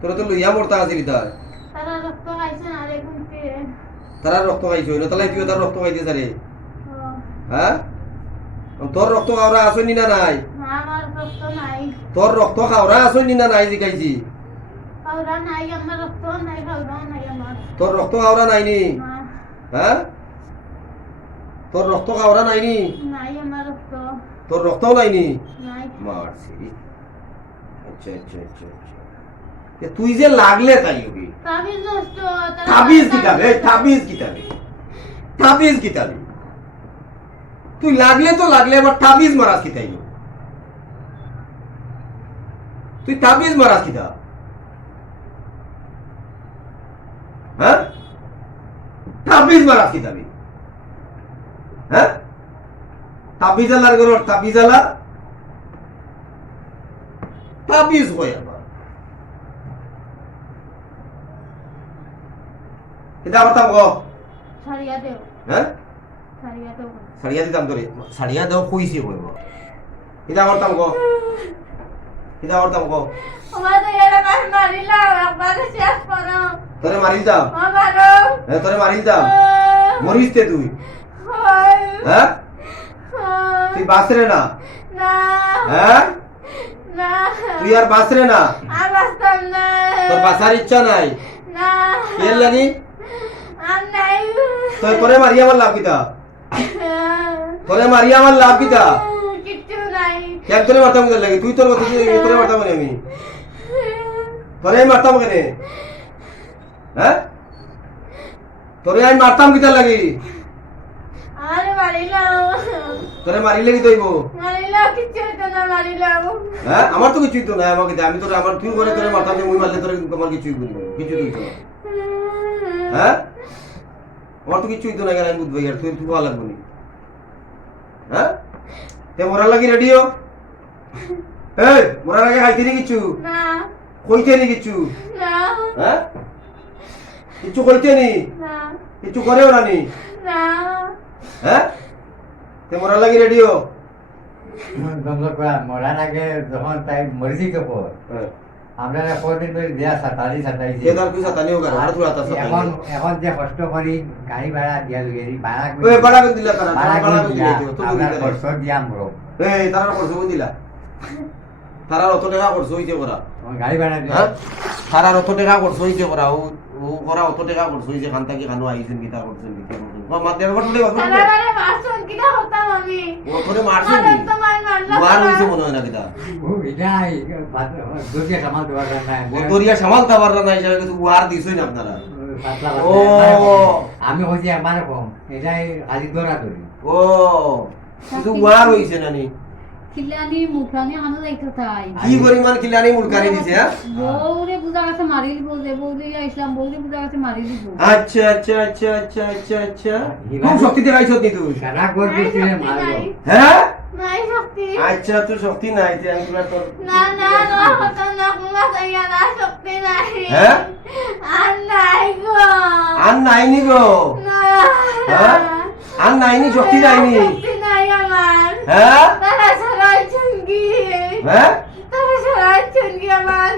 তোরে তো লইয়া মরতা আসিলি তাই তারা রক্ত খাইছে না রে ঘুমতে তারা রক্ত খাইছ না তাহলে তুই তার রক্ত খাইতে চারে হ্যাঁ তোর রক্ত খাওয়া আসনি না নাই আমার রক্ত নাই তোর রক্ত খাওয়া আসনি না নাই জিকাইছি খাওয়া নাই আমার রক্ত নাই খাওয়া নাই আমার তোর রক্ত খাওয়া নাইনি না হ্যাঁ তোর রক্ত খাওয়া নাইনি নাই আমার রক্ত তোর রক্তও নাইনি নাই মারছি আচ্ছা আচ্ছা আচ্ছা আচ্ছা এ তুই যে লাগলে তাই হবি তাবিজ নষ্ট তাবিজ কিতাবে তাবিজ কিতাবে তাবিজ কিতাবে তুই লাগলে তো লাগলে আবার তাবিজ মারাস কিতাই তুই তাবিজ মারাস কিতা হ্যাঁ তাবিজ মারাস কিতাবি হ্যাঁ তাবিজ আলার গরর তাবিজ আলা তাবিজ হয় আবার এটা আবার তাম গো ছাড়িয়া দেও হ্যাঁ ছাড়িয়া দেও সারিয়া দিতাম তোরে সারিয়া দেও কইছি হইব এটা আবার তাম গো এটা আবার তাম গো আমার তো এরা কাজ মারিলাম একবার শেষ করো তোরে মারিল দাম আমারও হ্যাঁ তোরে মারিল দাম মরিস তে তুই হয় হ্যাঁ তুই বাসরে না না হ্যাঁ না তুই আর বাসরে না আর বাস্তব না তোর বাসার ইচ্ছা নাই না এর লাগি আর নাই তুই তোরে মারিয়া আমার লাভ কিতা তোরে মারিয়া আমার লাভ কিতা কিচ্ছু নাই এক তোরে মারতাম কেন লাগি তুই তোর কথা তোরে মারতাম কেন আমি তোরে আমি মারতাম কেন হ্যাঁ তোরে আমি মারতাম কিতা লাগি আর মারিলাম তোরে মারিলে কি তৈব মারিলাম কিচ্ছু হতো না মারিলাম হ্যাঁ আমার তো কিছুই তো না আমাকে আমি তোরে আমার তুই করে তোরে মারতাম যে মুই মারলে তোরে আমার কিছুই করিব কিছু তুই তো হ্যাঁ আমার তো কিছুই তো না কেন আমি বুঝবো আর তুই তুই ভালো লাগবো নি হ্যাঁ তে মরার লাগি রেডিও এই মরার আগে খাইতে নি কিছু না কইতে নি কিছু না হ্যাঁ কিছু কইতে নি না কিছু করেও না নি না হ্যাঁ তে মরার লাগি রেডিও মরার আগে যখন তাই মরিছি তো পর আমরা কদিন ধরে দেয়া সাতাইছি কে তার কুইসা তানিও কর আর তুই আতা এখন এখন যে কষ্ট করি গাড়ি ভাড়া দিয়া লই ভাড়া ওই বাড়া করে দিলা তারা ভাড়া বাড়া করে করে দিয়া দিলা তো আমরা তুই খরচ দিয়াম বড় এই তারা করছো কোন দিলা তারা অত টাকা করছো হইছে করা গাড়ি ভাড়া দিয়া হ্যাঁ তারা অত টাকা করছো হইছে করা ও ও করা অত টাকা করছো হইছে খান থেকে খানো আইছেন কিটা করছেন কিটা করছেন ও মাত দেব বটলে তারা মানে মারছন কিটা হতাম আমি ও তোরে মারছেন আর তো মার মারলা মার হইছে মনে হয় না কিটা ও এটাই দুটিয়া সামাল দেওয়ার না ও তোরিয়া সামাল তাবার না হিসাবে কিছু ওয়ার দিছই না আপনারা ও আমি হইছি একবার কম এটাই আদি দৌড়া দৌড়ি ও কিছু ওয়ার হইছে না নি খিলানি মুখানি হানো যাইতো তাই কি পরিমাণ খিলানি মুলকানি দিছে হ্যাঁ? বউরে পূজা কাছে মারি দিব যে বউরে ইসলাম বউরে পূজা কাছে মারি দিব আচ্ছা আচ্ছা আচ্ছা আচ্ছা আচ্ছা আচ্ছা খুব শক্তি দেখাইছত নি তুই সারা ঘর পিছনে মারলো হ্যাঁ নাই শক্তি আচ্ছা তোর শক্তি নাই তুই আমি তোর না না না হতো না কুমা সাইয়া না শক্তি নাই হ্যাঁ? আর নাই গো আর নাইনি গো না হ্যাঁ? আর নাইনি শক্তি নাইনি শক্তি নাই আমার হ্যাঁ তারা সরাই চুনগি হ্যাঁ তারা সরাই চুনগি আমার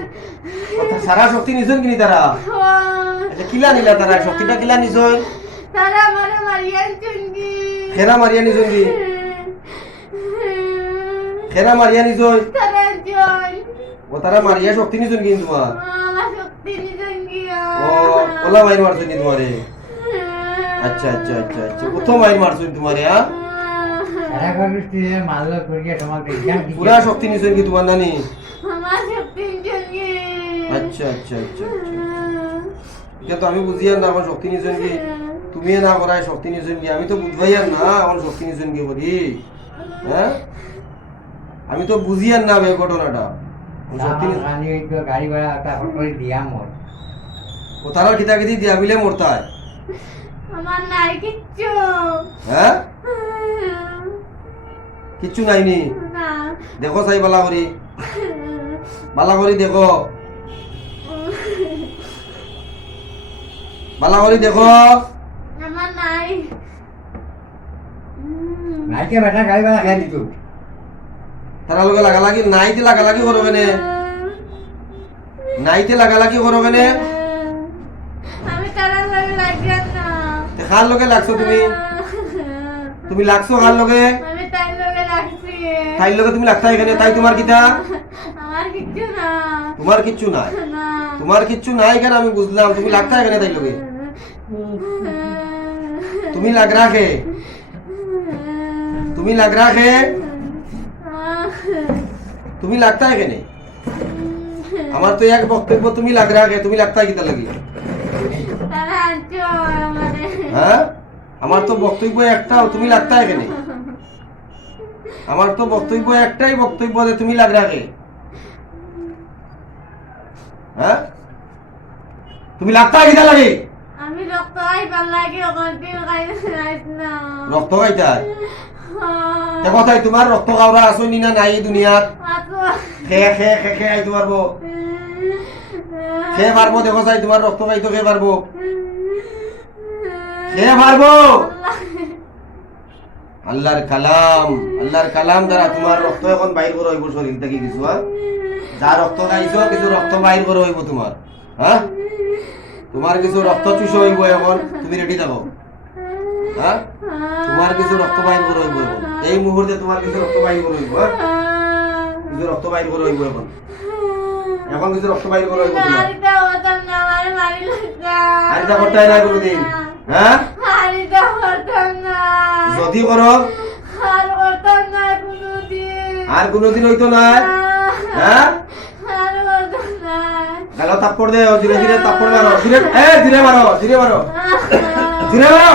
কথা সারা শক্তি নিছন কিনি তারা আচ্ছা কিলা নিলা তারা শক্তিটা কিলা নিছন তারা আমার মারিয়ান চুনগি খেরা মারিয়া নিছন কি খেরা মারিয়া নিছন তারা জন ও তারা মারিয়া শক্তি নিছন কি তোমার আমার শক্তি নি চুনগি ও ওলা মাইর মারছন কি তোমারে আচ্ছা আচ্ছা আচ্ছা আচ্ছা প্রথম মাইর মারছন তোমারে হ্যাঁ সারা ঘর পিছনে মারলো করিয়া তোমাকে ইজাম দিছে। পুরা শক্তি নিছন কি তোমার নানি আমার শক্তি চুনগি আচ্ছা আচ্ছা আচ্ছা আচ্ছা এটা তো আমি বুঝি আর না আমার শক্তি নিছন কি তুমি না করায় শক্তি নিছন কি আমি তো বুঝবাই আর না আমার শক্তি নিছন কি করি হ্যাঁ আমি তো বুঝি আর না এই ঘটনাটা আমার শক্তি আমার রানী হইতো গাড়ি ভাড়া একটা করে দিয়া মোর ও তারা কিতা কিতি দিয়া বিলে মরতায় আমার নাই কিচ্ছু হ্যাঁ কিচ্ছু নাইনি না দেখো চাই বালা করি দেখো বালা করি দেখো আমার নাই নাইকে বেটা গাড়ি ভাড়া খাই দিত তারা লোকে লাগালাগি নাইতে লাগালাগি করো কেনে নাইতে লাগালাগি করো কেনে আমি তারা লাগে লাগেন না তে খার লোকে লাগছো তুমি লাগছো খার লোকে আমি তাই লগে লাগছি তাই লোকে তুমি লাগতা এখানে তাই তোমার কিতা আমার কিচ্ছু না তোমার কিচ্ছু নাই না তোমার কিচ্ছু নাই কেন আমি বুঝলাম তুমি লাগতা এখানে তাই লোকে তুমি লাগ রাখে তুমি লাগ রাখে তুমি লাগতা এখানে আমার তো এক বক্তব্য তুমি লাগ রাখে তুমি লাগতা কিতা লাগি তারা আনছো আমারে হ্যাঁ আমার তো বক্তব্য একটাও তুমি লাগতা এখানে আমার তো বক্তব্য একটাই বক্তব্য যে তুমি লাগ রাখে হ্যাঁ তুমি লাগতা কিতা লাগে আমি রক্ত আইবার লাগে ওখানে খাইছ না রক্ত খাইতাই তে কথাই তোমার রক্ত খাওয়া আসনি না নাই এই দুনিয়াত খেয়ে খেয়ে খেয়ে খেয়ে আইতে পারবো খেয়ে পারবো দেখো চাই তোমার রক্ত খাইতো খেয়ে পারবো খেয়ে পারবো আল্লাহর কালাম দ্বারা তোমার রক্ত এখন বাইর করে হইব শরীর থেকে কিছু হ্যাঁ যা রক্ত খাইছো কিছু রক্ত বাইর করে হইব তোমার হ্যাঁ তোমার কিছু রক্ত চুষে হইব এখন তুমি রেডি থাকো হ্যাঁ তোমার কিছু রক্ত বাইর করে হইব এখন এই মুহূর্তে তোমার কিছু রক্ত বাইর করে হইব হ্যাঁ কিছু রক্ত বাইর করে হইব এখন কিছু রক্ত বাইর করে হইব তোমার আরিতা ওতন না আমারে মারি লাগা আর যা করতে নাই কোনোদিন হ্যাঁ আরিতা ওতন না যদি করো আর ওতন না কোনদিন আর কোনোদিন হইতো না হ্যাঁ আর ওতন না গালো তাপ্পড় দে ধীরে ধীরে তাপ্পড় মারো ধীরে ধীরে মারো ধীরে মারো ধীরে মারো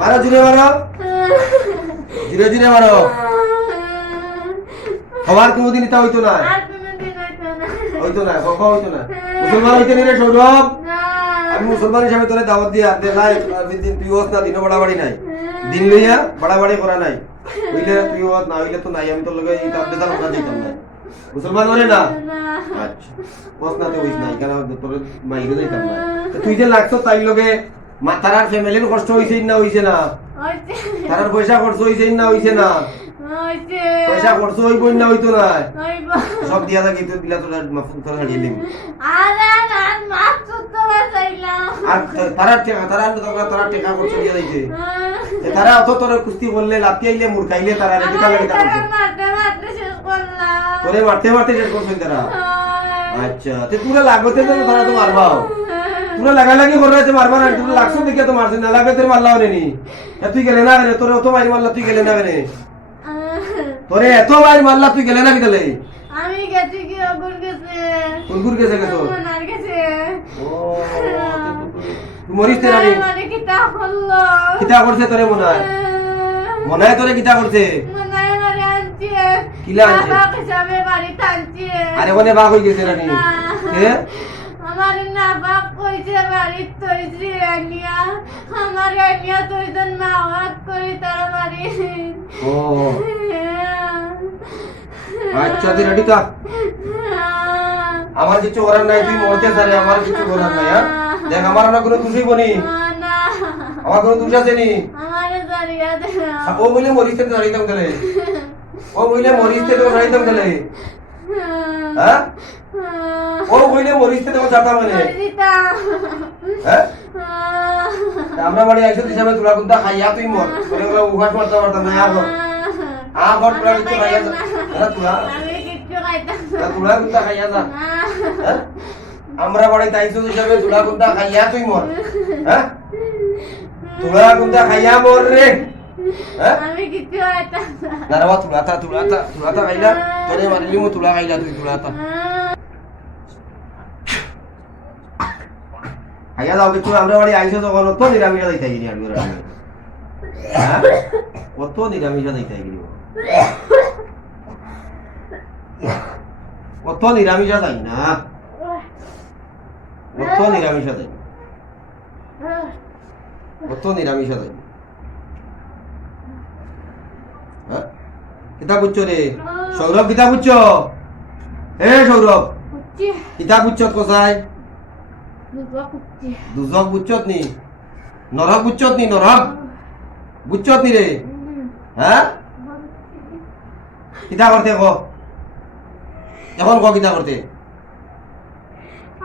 মারো ধীরে মারো ধীরে ধীরে মারো খাবার কোনোদিন এটা হইতো না আর কোনদিন হইতো না কখন হইতো না মুসলমান হইতে নিলে সৌরভ না আমি মুসলমান হিসাবে তোরে দাওয়াত দিয়া দে নাই দিন তুই ওস না দিনও বাড়াবাড়ি নাই দিন লইয়া বাড়াবাড়ি করা নাই হইলে তুই ওস না হইলে তো নাই আমি তোর লগে এই বেজাল কথা যাইতাম না মুসলমান হরে না আচ্ছা ওস না তে হইস নাই কেন তোর মাইরে যাইতাম না তুই যে লাগছো তাই লগে তারার ফ্যামিলির কষ্ট হইছে না হইছে না হইছে তারার পয়সা খরচ হইছে না হইছে না হইছে পয়সা খরচ হইব না হইতো না হইব সব দিয়া থাকি তুই দিলা তোর মাফুন তোর হারিয়ে দিম আর মাছ তো বাসাইলাম আর তারা টেকা খরচ দিয়া যাইতে তারা অত তোর কুস্তি করলে লাতি আইলে মুরখাইলে তারা রেডি কালে কিটা করছে মারতে শেষ করলাম তোরে মারতে শেষ করছেন তারা আচ্ছা তে তুরা লাগতে তো তারা তো মারবাও তুরা লাগালাগি করে তো মারবা না তুরা লাগছো দেখে তো মারছ না লাগে তোর মারলাও নি তুই গেলে না রে তোরে অত মারি মারলা তুই গেলে না রে তোরে এত মারি মারলা তুই গেলে না কি তাহলে আমি গেছি কি অগুর গেছে কোন গেছে কে তোর মনার গেছে ও তুই মরিস তে রানি মানে কিতা হলো কিতা করছে তোরে মনে হয় তোরে কিতা করছে মনায় মারে আনছে আনছি কিলা আনছে? বাবা হিসাবে বাড়িতে আনছি আরে ওনে বাঘ হয়ে গেছে রানি না। কে আমার না বাপ কইছে বাড়ির তৈরি আনিয়া আমার আনিয়া তৈজন মা হাত করি তার বাড়ি ও আচ্ছা তুই রেডি কা আমার কিছু করার নাই তুই মরতে সারে আমার কিছু করার নাই হ্যাঁ দেখ আমার না কোনো দোষই বনি না আমার কোনো দোষ আছে নি আমার দাঁড়িয়ে দে ও বলে মরিতে তো দাঁড়াইতাম গেলে ও বলে মরিতে তো দাঁড়াইতাম গেলে হ্যাঁ ও বলে মরিতে তো যাতাম মানে হ্যাঁ আমরা বাড়ি আইছো হিসাবে তুলা কুন্তা খাইয়া তুই মর তোরে ওগুলা উহাস মারতে পারতাম না আগর তুলা কিছু খাইয়া যা তুলা আমি কিচ্ছু খাইতাম তুলা কুন্তা খাইয়া যা হ্যাঁ? আমরা বাড়িতে আইছো হিসাবে তুলা কুন্তা খাইয়া তুই মর হ্যাঁ তুলা কুন্তা খাইয়া মর রে হ্যাঁ আমি কিচ্ছু খাইতাম না রে তুলাতা খাইলা তোরে মারিলি মু তুলা খাইলা তুই তুলাতা খাইয়া যাও কিছু আমরা বাড়ি আইছো যখন অত নিরামিষা দিতে গিনি আর হ্যাঁ কত নিরামিষা দিতে গিনি কত নিরামিষা যাই না কত নিরামিষা যাই কত নিরামিষা যাই হ্যাঁ কিতা বুঝছো রে সৌরভ কিতা বুঝছো এ সৌরভ কুচ্ছি কিতা বুঝছো কোথায় দুধ কুচ্ছি দুজক বুঝছত নি নরক বুঝছত নি নরক বুঝছত নি রে হ্যাঁ কিতা করতে ক এখন ক কিতা করতে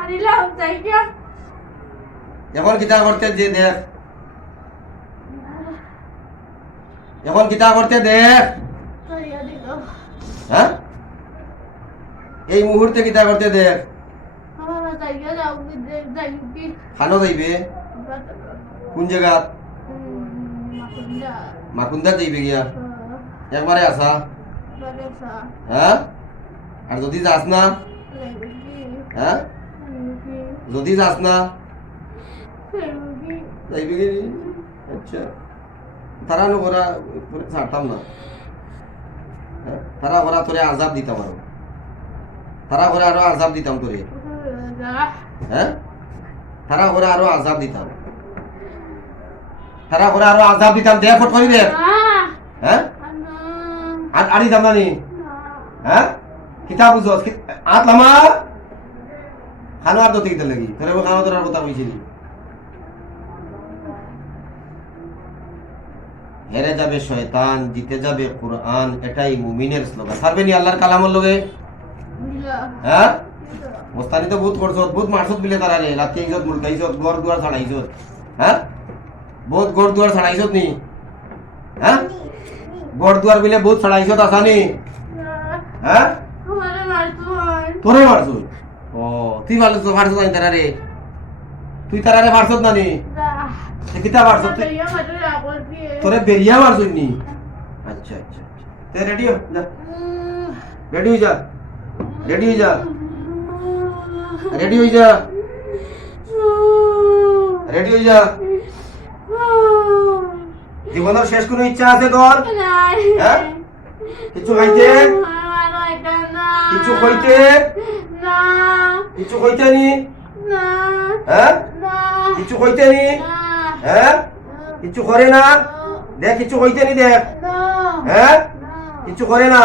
আনিলাম যাইয়া এখন কিতা করতে যে দেখ এখন কিতা করতে দেখ যাইয়া দিল হ্যাঁ এই মুহূর্তে কিতা করতে দেখ যাইয়া যাও যাইবি খানো যাইবে কোন জায়গা মাকুন্দা যাইবে গিয়া একবারে আসা হ্যাঁ আর যদি যাস না হ্যাঁ যদি যাস না যাইবে কি আচ্ছা তারা ওরা ছাড়তাম না হ্যাঁ? তারা ওরা তোরে আজাব দিতাম আরো তারা ওরা আরো আজাব দিতাম তোরে হ্যাঁ তারা ওরা আরো আজাব দিতাম তারা ওরা আরো আজাব দিতাম দেখ ফট করি দেখ হ্যাঁ আর আড়ি দাম নানি হ্যাঁ কিতাব বুঝো আত লামা খানো আর দতে কিতা লাগি তোরে খানো তোর কথা কইছিলি হেরে যাবে শয়তান জিতে যাবে কুরআন এটাই মুমিনের স্লোগান পারবে নি আল্লাহর কালামের লগে হ্যাঁ মোস্তানি তো বহুত করছত বহুত মারছত বিলে তারা রে লাতি ইজত মুলকাইছত ঘর দুয়ার ছাড়াইছত হ্যাঁ বহুত ঘর দুয়ার ছাড়াইছত নি হ্যাঁ ঘর দুয়ার বিলে বহুত ছাড়াইছত আসানি হ্যাঁ তোরে মারছ ও তুই মারছ নাই তারা রে তুই তারা রে মারছত না নি কিতা মারছত তুই তোরে বেরিয়া মারছ নি আচ্ছা আচ্ছা তে রেডি হ যা রেডি হই যা রেডি হই যা রেডি হই যা রেডি হই যা জীবনের শেষ কোনো ইচ্ছা আছে তোর হ্যাঁ কিছু খাইতে কিছু কইতে কিছু কইতে নি হ্যাঁ কিছু কইতে নি হ্যাঁ কিছু করে না দেখ কিছু কইতে নি দেখ হ্যাঁ কিছু করে না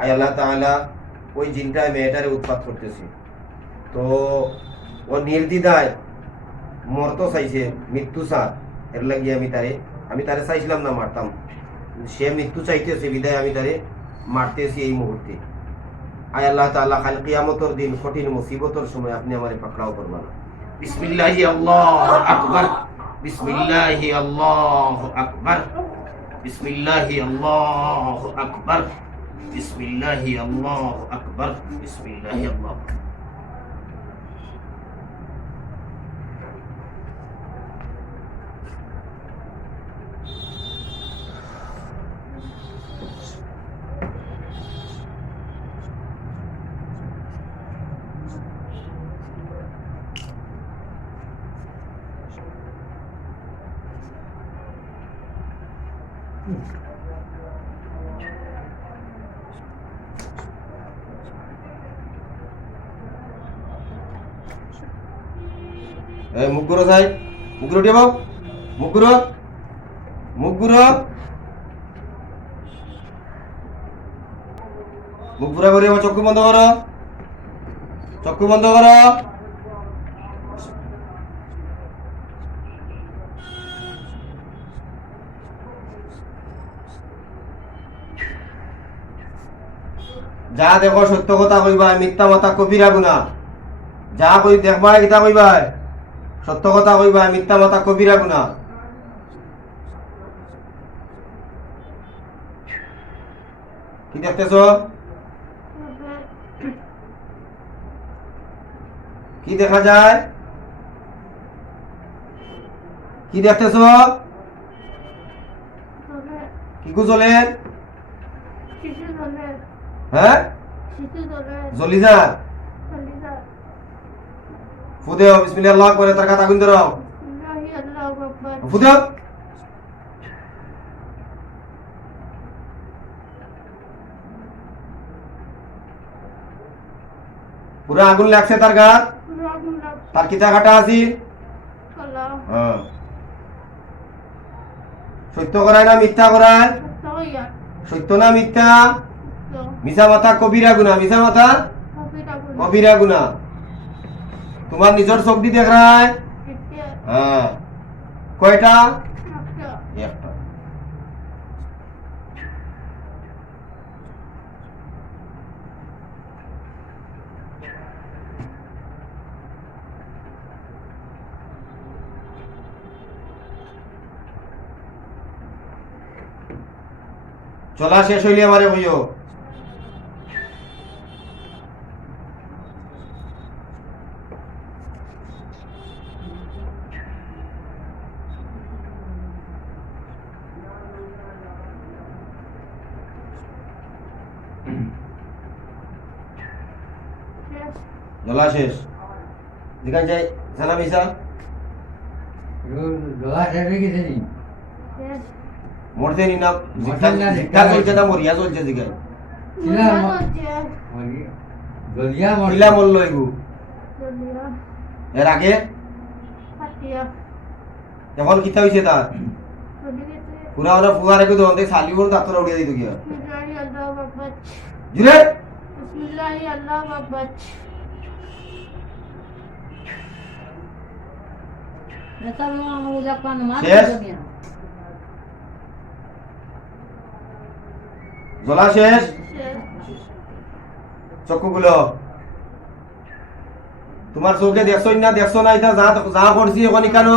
আয় আল্লাহ তাআলা ওই জিনটা মেয়েটারে উৎপাত করতেছে তো ও নির্দ্বিধায় মরতো চাইছে মৃত্যু সাথ এর লাগি আমি তারে চাইছিলাম না মারতাম সে মৃত্যু চাইতেছে বিদায় আমি তারে মারতেছি এই মুহূর্তে আয় আল্লাহ তাআলা কাল কিয়ামতের দিন কঠিন মুসিবতের সময় আপনি আমারে পাকড়াও করবেন বিসমিল্লাহি আল্লাহু আকবার বিসমিল্লাহি আল্লাহু আকবার বিসমিল্লাহি আল্লাহু আকবার বিসমিল্লাহি আল্লাহু আকবার বিসমিল্লাহি আল্লাহু এই মুখ ঘুরো যাই, মুখ ঘুরো টিয়াবো, মুখ ঘুরো, মুখ ঘুরো, মুখ ঘুরা ঘুরি, চক্ষু বন্ধ করো, চক্ষু বন্ধ করো। যা দেখো সত্য কথা কইবা, মিথ্যা মাথা কবিরা গুনাহ। যা কই দেখবা কিতা কইবা, সত্য কথা কইবা, মিথ্যা মাথা কবিরা গুনাহ। কি দেখতেছো? কি দেখা যায়? কি দেখতেছো? কি গুজলে? শিশু ধরে হ্যাঁ, শিশু ধরে জলি যা চলি যা ফুদেও বিসমিল্লাহ আল্লাহু আকবার তার কথা গুন ধরো, বিসমিল্লাহি আল্লাহু আকবার ফুদেও। পুরা আগুন লাগছে তার গা, রাগুলা তার কিতা কাটা আছি। কলা হ্যাঁ, সত্য করায় না মিথ্যা করায়? সয়া সত্য না মিথ্যা? তো মিছা মাথা কবিরা গুনাহ, মিছা মাথা কবিরা গুলা কবিরা গুনাহ। তোমার নিজের চোখ দি দেখ রায়। এটা হ্যাঁ, কয়টা? একটা একটা। চলা শেষ হইলে আমারে হইও। শেষ জলা শেষ। যেখান যাই জানা মিশা জলা শেষ হয়ে গেছে নি? শেষ মরতে নি না, মরতে না, জিজ্ঞা চলছে না মরিয়া চলছে জিজ্ঞা। চিলা মুলা ম- হচ্ছে জলিয়া কিলা মরলো এগু জলিয়া এর আগে? পাতিয়া এখন কিতা হইছে তার? চলি গেছে পুরা ওরা ফুয়ারে কো দন্তে সালিবর দাঁতরা উড়িয়ে দিত গিয়া। বিসমিল্লাহি আল্লাহু আকবার জুরে বিসমিল্লাহি আল্লাহু আকবার এটা আমার ওজা পান মার শেষ? জলা শেষ। শেষ চক্ষুগুলো তোমার চোখে দেখছো না, দেখছো না? এটা যা যা করছি এখন কেন?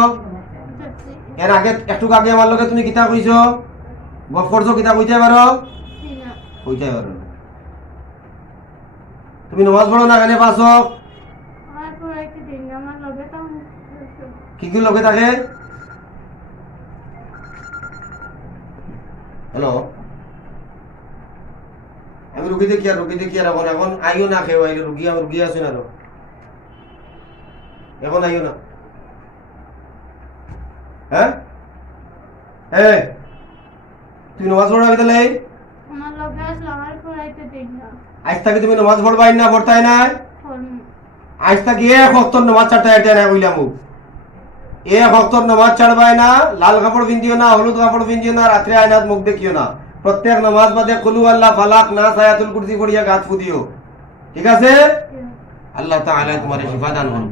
দেখছি এর আগে একটু আগে আমার লগে তুমি কিতা কইছো, গপ করছো, কিতা কইতে পারো? সিনা কইতে পারো না। তুমি নমাজ পড়ো না কেন পাঁচ? আমার পর একটি দিন আমার লগে তো কি কি লগে থাকে? হ্যালো, আমি রুগী দেখি আর এখন এখন আইও না, খেয়ে আইলে রুগী আছে না, এখন আইও না। হ্যাঁ, হ্যাঁ, তুমি নমাজ পড়ো না তাহলে? আমার লগে আসলে আমার পর একটি দিন না আজ থেকে তুমি নমাজ পড়বাই না, পড়তাই না? ফোন আজ থেকে এক হক্তর নমাজ ছাড়তে এটা না কইলাম। এক হক্তর নমাজ ছাড়বাই না, লাল কাপড় পিন্ধিও না, হলুদ কাপড় পিন্ধিও না, রাত্রে আয়নাত মুখ দেখিও না। প্রত্যেক নমাজ বাদে কুলু আল্লাহ ফালাক নাস আয়াতুল কুরসি পড়িয়া গাছ ফুদিও। ঠিক আছে? আল্লাহ তাআলা তোমার শিফা দান করুন।